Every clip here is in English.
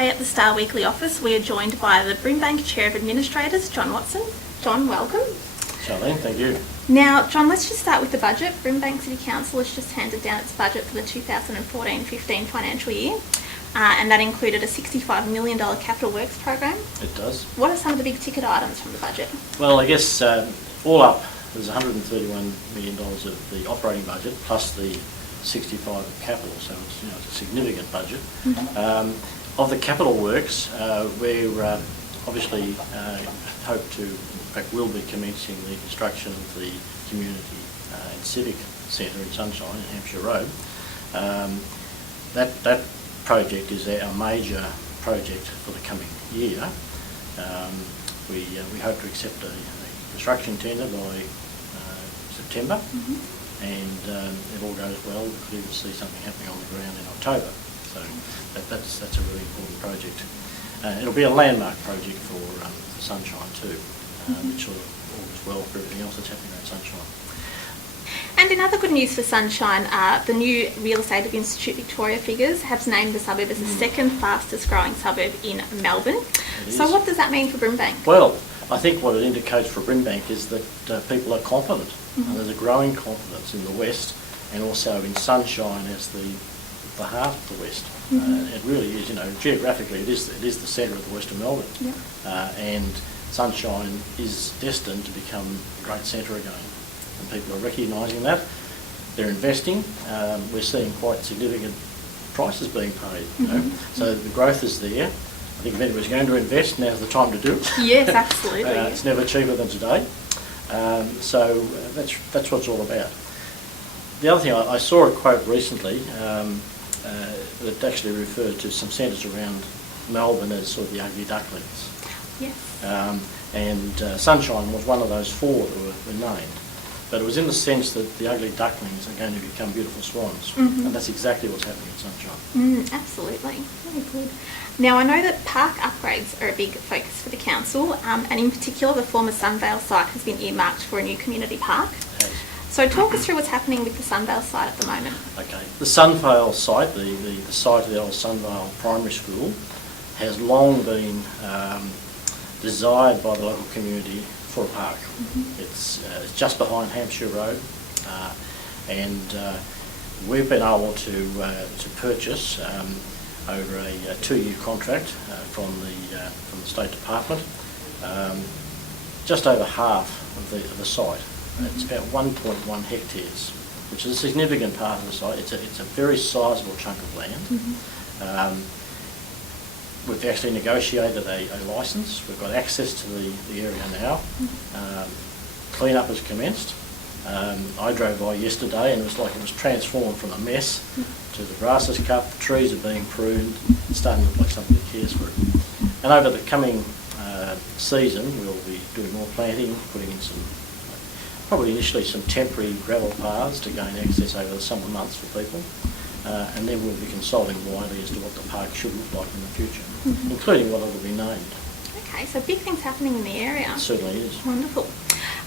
today at the Star Weekly office we are joined by the Brimbank Chair of Administrators, John Watson. John, welcome. Charlene, thank you. Now, John, let's just start with the budget. Brimbank City Council has just handed down its budget for the 2014-15 financial year, and that included a $65 million capital works program. It does. What are some of the big ticket items from the budget? Well, I guess all up, there's $131 million of the operating budget plus the 65 of capital, so it's a significant budget. Of the capital works, we're obviously hope to, in fact, will be commencing the construction of the community and civic centre in Sunshine in Hampshire Road. That project is our major project for the coming year. We hope to accept a construction tender by September. And if all goes well, we could even see something happening on the ground in October. So that's a really important project. It'll be a landmark project for Sunshine too, which sort of augurs well for everything else that's happening around Sunshine. And in other good news for Sunshine, the new Real Estate Institute Victoria figures have named the suburb as the second fastest growing suburb in Melbourne. So what does that mean for Brimbank? Well, I think what it indicates for Brimbank is that people are confident. There's a growing confidence in the West and also in Sunshine as the heart of the West. It really is, geographically it is the centre of the West of Melbourne. And Sunshine is destined to become a great centre again. And people are recognising that. They're investing. We're seeing quite significant prices being paid. So the growth is there. I think if anybody's going to invest, now's the time to do it. Yes, absolutely. It's never cheaper than today. So that's what it's all about. The other thing, I saw a quote recently that actually referred to some centres around Melbourne as sort of the ugly ducklings. Yes. And Sunshine was one of those four that were named. But it was in the sense that the ugly ducklings are going to become beautiful swans. And that's exactly what's happening in Sunshine. Absolutely. Very good. Now, I know that park upgrades are a big focus for the council, and in particular the former Sunvale site has been earmarked for a new community park. So talk us through what's happening with the Sunvale site at the moment. Okay. The Sunvale site, the site of the old Sunvale Primary School, has long been desired by the local community for a park. It's just behind Hampshire Road, and we've been able to purchase over a 2-year contract from the State Department just over half of the site. It's about 1.1 hectares, which is a significant part of the site. It's a very sizable chunk of land. We've actually negotiated a licence. We've got access to the area now. Clean-up has commenced. I drove by yesterday and it was like it was transformed from a mess to the grass is cut, the trees are being pruned, it's starting to look like somebody cares for it. And over the coming season we'll be doing more planting, putting in probably initially some temporary gravel paths to gain access over the summer months for people. And then we'll be consulting widely as to what the park should look like in the future, including what it will be named. Okay, so big things happening in the area. It certainly is. Wonderful.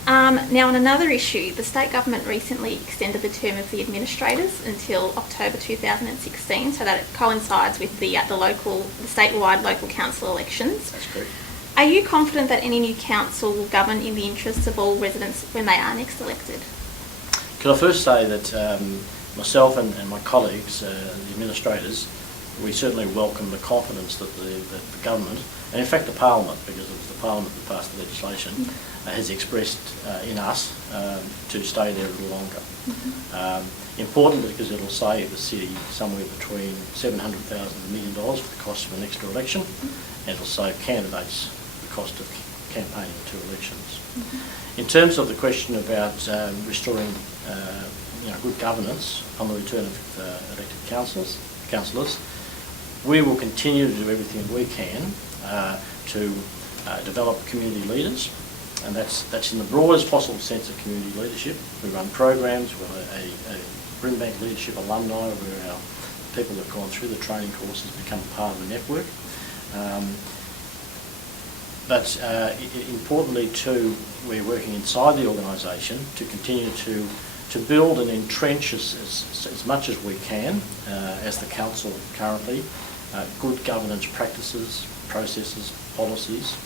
Now, on another issue, the state government recently extended the term of the administrators until October 2016, so that it coincides with the statewide local council elections. That's correct. Are you confident that any new council will govern in the interests of all residents when they are next elected? Can I first say that myself and my colleagues, the administrators, we certainly welcome the confidence that the government, and in fact the Parliament, because it was the Parliament that passed the legislation, has expressed in us to stay there a little longer. Important because it'll save the city somewhere between $700,000 and $1 million for the cost of an extra election, and it'll save candidates the cost of campaigning 2 elections. In terms of the question about restoring good governance on the return of elected councillors, we will continue to do everything we can to develop community leaders, and that's in the broadest possible sense of community leadership. We run programs. We're a Brimbank Leadership alumni, where our people that have gone through the training courses become part of the network. But importantly too, we're working inside the organisation to continue to build and entrench as much as we can, as the council currently, good governance practices, processes, policies,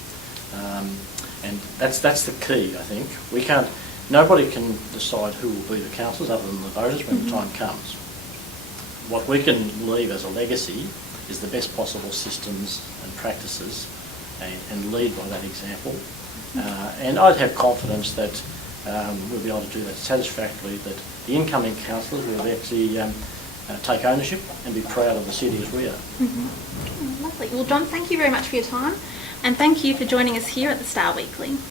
and that's the key. I think nobody can decide who will be the councillors other than the voters when the time comes. What we can leave as a legacy is the best possible systems and practices, and lead by that example. And I'd have confidence that we'll be able to do that satisfactorily, that the incoming councillors will actually take ownership and be proud of the city as we are. Lovely. Well, John, thank you very much for your time, and thank you for joining us here at the Star Weekly.